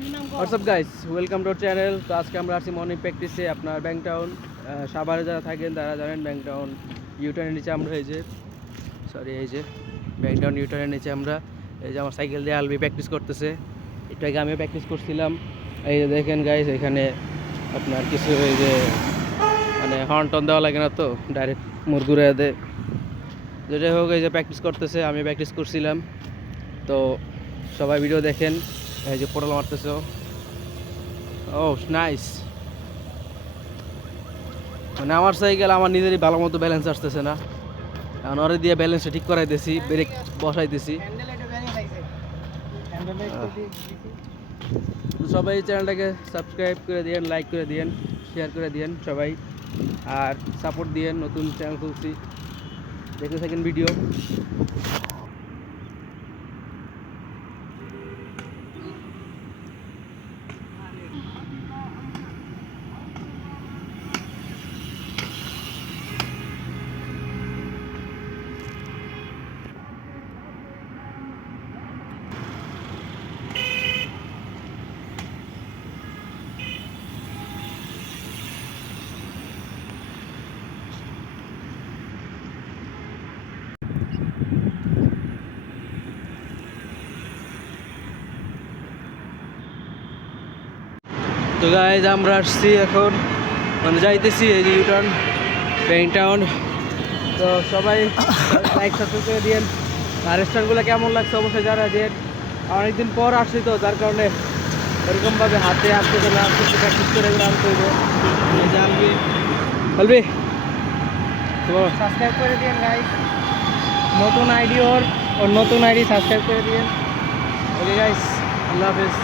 WhatsApp guys, welcome to channel. তো আজকে আমরা আসছি মর্নিং প্র্যাকটিসে আপনার ব্যাংকটাউন সাভারে যারা থাকেন তারা জানেন ব্যাংকটাউন ইউটার্নের নিচে আমরা এই যে ব্যাংকটাউন ইউটার্নের নিচে আমরা এই যে আমার সাইকেল দিয়ে আলবি প্র্যাকটিস করতেছে। একটু আগে আমিও প্র্যাকটিস করছিলাম। এই যে দেখেন গাইস, এখানে আপনার কিছু এই যে মানে হর্ন টন দেওয়া লাগে না, তো ডাইরেক্ট মুরগুরে দেয়। যেটাই হোক, এই যে প্র্যাকটিস করতেছে, আমি প্র্যাকটিস করছিলাম। তো সবাই ভিডিও দেখেন। এই যে পোটাল মারতেছে। ও নাইস। মানে আমার সাইকেল আমার নিজেরই ভালো মতো ব্যালেন্স আসতেছে না, এখন ওরে দিয়ে ব্যালেন্সটা ঠিক করাইতেছি, ব্রেক বসাইতেছি। তো সবাই চ্যানেলটাকে সাবস্ক্রাইব করে দিয়েন, লাইক করে দিয়েন, শেয়ার করে দিয়েন সবাই, আর সাপোর্ট দিয়েন। নতুন চ্যানেল খুলছি, দেখতে থাকেন ভিডিও। তো গাইজ, আমরা আসছি এখন, মানে যাইতেছি এই যে ইউটার্ন ব্যাংকটাউন। তো সবাই লাইক সাবস্ক্রাইব করে দিয়েন। আর রেস্টুরেন্টগুলো কেমন লাগছে অবশ্যই জানা দিয়েন। অনেকদিন পর আসছি, তো যার কারণে এরকমভাবে হাতে আসতে গেলে আস্তে আস্তে প্র্যাকটিস করে এগুলো আনতে হইব। এই যে আলবি তো সাবস্ক্রাইব করে দিয়েন গাইজ। নতুন আইডি ওর নতুন আইডি সাবস্ক্রাইব করে দিয়েন। ওকে গাইজ, আল্লাহ হাফেজ।